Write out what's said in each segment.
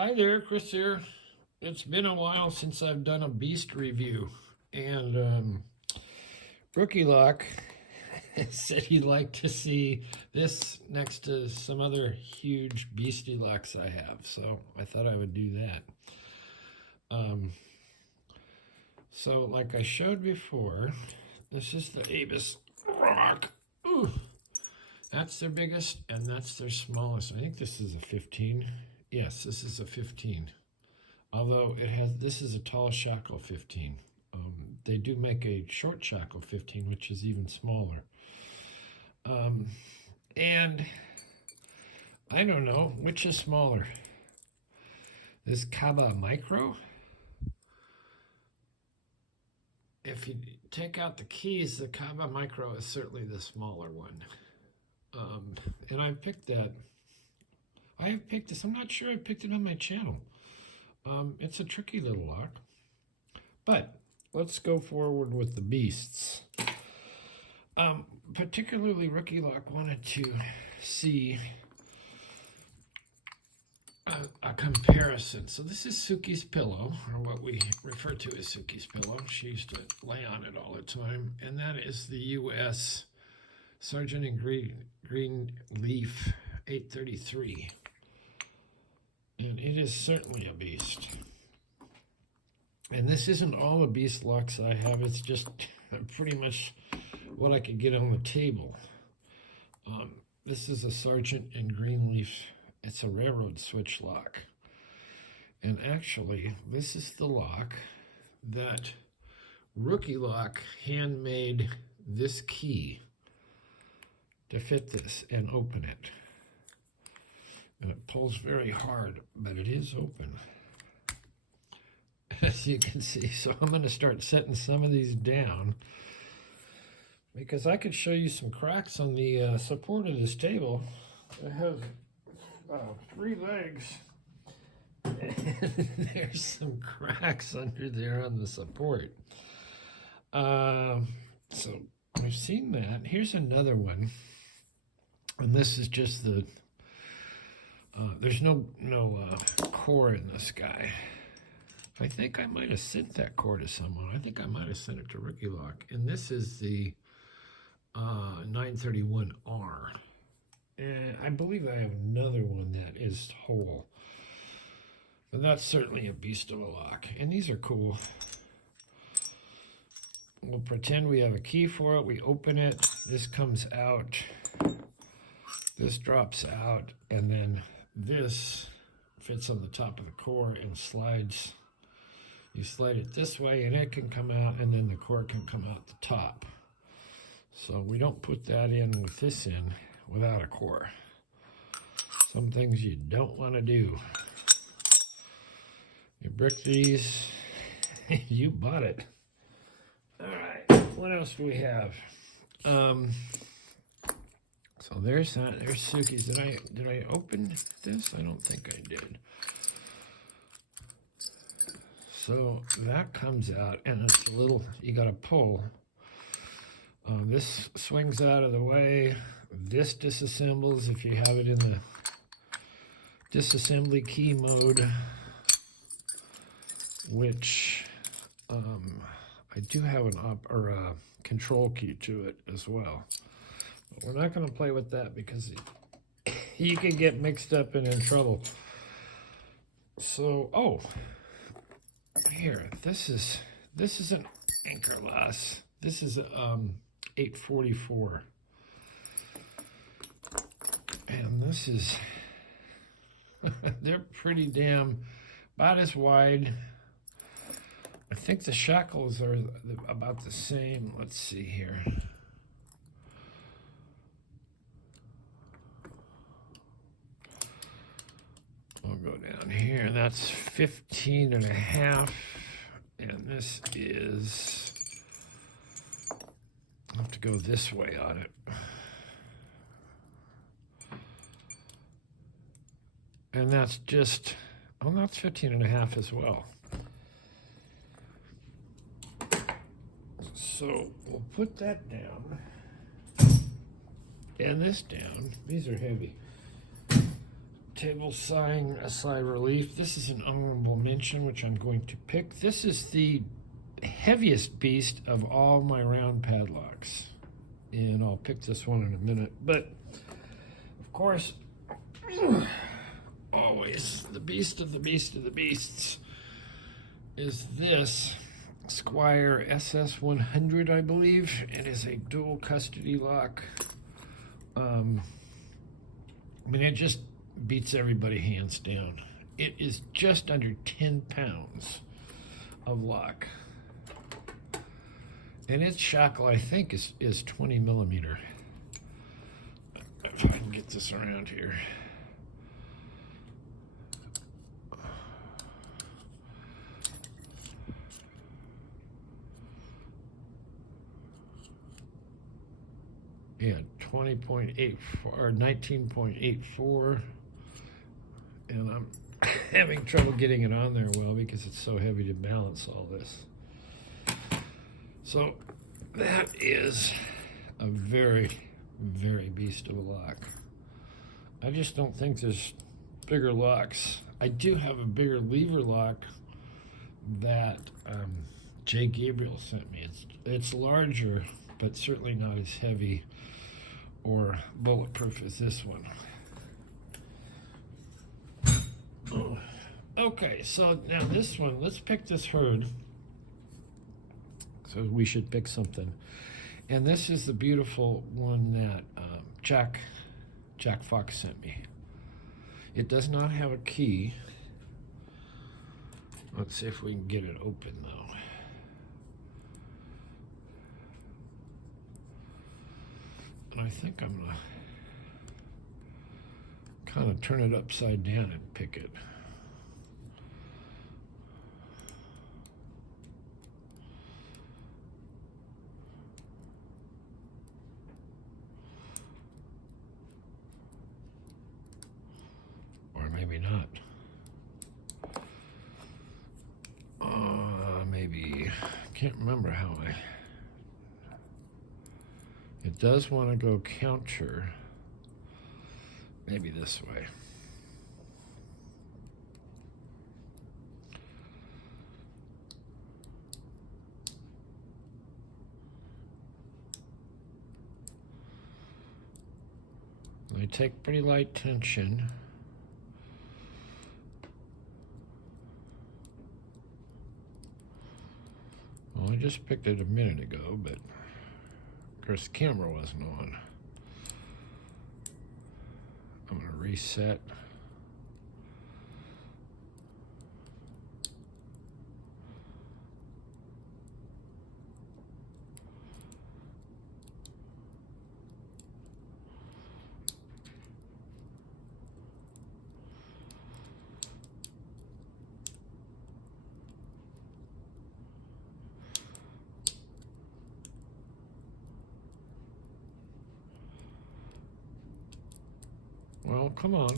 Hi there, Chris here. It's been a while since I've done a beast review, and Rookie Lock said he'd like to see this next to some other huge beastie locks I have, so I thought I would do that. So like I showed before, this is the Avis Rock. Ooh, that's their biggest, and that's their smallest. I think this is a 15. Yes, this is a 15. Although this is a tall shackle 15. They do make a short shackle 15, which is even smaller. And I don't know, which is smaller? This Kaba Micro? If you take out the keys, the Kaba Micro is certainly the smaller one. And I picked that. I have picked this. I'm not sure I picked it on my channel. It's a tricky little lock. But let's go forward with the beasts. Particularly Rookie Lock wanted to see a comparison. So this is Suki's pillow, or what we refer to as Suki's pillow. She used to lay on it all the time. And that is the U.S. Sargent and Green Leaf 833. And it is certainly a beast. And this isn't all the beast locks I have. It's just pretty much what I could get on the table. This is a Sargent and Greenleaf. It's a railroad switch lock. And actually, this is the lock that Rookie Lock handmade this key to fit this and open it. And it pulls very hard, but it is open, as you can see. So I'm going to start setting some of these down, because I could show you some cracks on the support of this table. It has 3 legs, and there's some cracks under there on the support. So we've seen that. Here's another one, and this is just the there's no core in this guy. I think I might have sent that core to someone. I think I might have sent it to Rookie Lock. And this is the 931R. And I believe I have another one that is whole. But that's certainly a beast of a lock. And these are cool. We'll pretend we have a key for it. We open it. This comes out. This drops out. And then this fits on the top of the core and slides. You slide it this way and it can come out, and then the core can come out the top. So we don't put that in with this in without a core. Some things you don't want to do. You brick these, you bought it. All right, what else do we have? So there's that. There's Suki's. Did I open this? I don't think I did. So that comes out, and it's a little. You got to pull. This swings out of the way. This disassembles if you have it in the disassembly key mode, which I do have a control key to it as well. We're not going to play with that because you can get mixed up and in trouble. So, here, this is an anchor loss. This is 844, and this is they're pretty damn about as wide. I think the shackles are about the same. Let's see here. I'll go down here. That's 15 and a half. And this is, I'll have to go this way on it. And that's just, that's 15 and a half as well. So we'll put that down. And this down. These are heavy. table sighing a sigh of relief. This is an honorable mention, which I'm going to pick. This is the heaviest beast of all my round padlocks. And I'll pick this one in a minute. But, of course, always the beast of the beast of the beasts is this Squire SS100, I believe. It is a dual custody lock. I mean, it just beats everybody hands down. It is just under 10 pounds of lock. And its shackle, I think, is 20 millimeter. If I can get this around here. Yeah, 20.84 or 19.84, and I'm having trouble getting it on there well because it's so heavy to balance all this. So that is a very, very beast of a lock. I just don't think there's bigger locks. I do have a bigger lever lock that Jay Gabriel sent me. It's larger, but certainly not as heavy or bulletproof as this one. Oh. Okay, so now this one, let's pick this herd. So we should pick something. And this is the beautiful one that Jack Fox sent me. It does not have a key. Let's see if we can get it open though. And I think I'm gonna kind of turn it upside down and pick it. Or maybe not. Maybe, can't remember how I... It does want to go counter. Maybe this way. They take pretty light tension. Well, I just picked it a minute ago, but of course the camera wasn't on. I'm going to reset. Well, come on.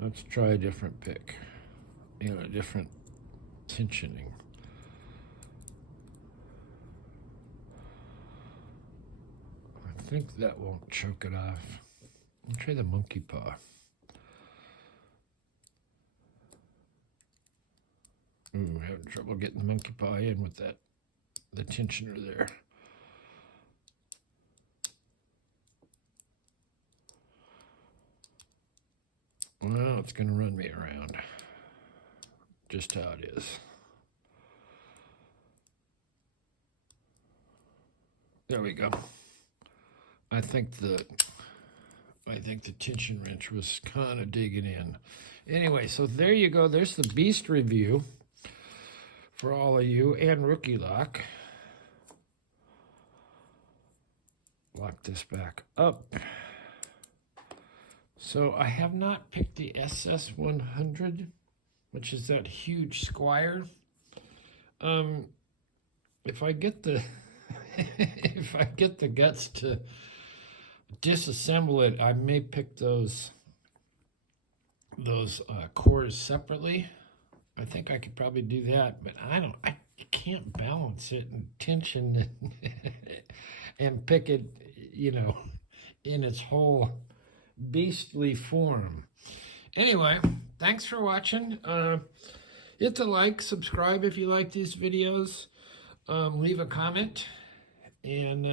Let's try a different pick, a different tensioning. I think that won't choke it off. I'll try the monkey paw. Ooh, having trouble getting the monkey paw in with the tensioner there. Well, it's going to run me around. Just how it is. There we go. I think the tension wrench was kind of digging in. Anyway, so there you go. There's the Beast review for all of you, and Rookie Lock. Lock this back up. So I have not picked the SS100, which is that huge Squire. If I get the if I get the guts to disassemble it, I may pick those cores separately. I think I could probably do that, but I can't balance it and tension and pick it, in its whole beastly form. Anyway, thanks for watching. Hit the like, subscribe if you like these videos. Leave a comment. And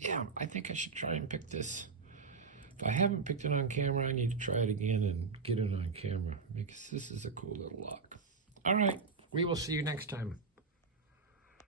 yeah, I think I should try and pick this. If I haven't picked it on camera, I need to try it again and get it on camera, because this is a cool little lock. All right, we will see you next time.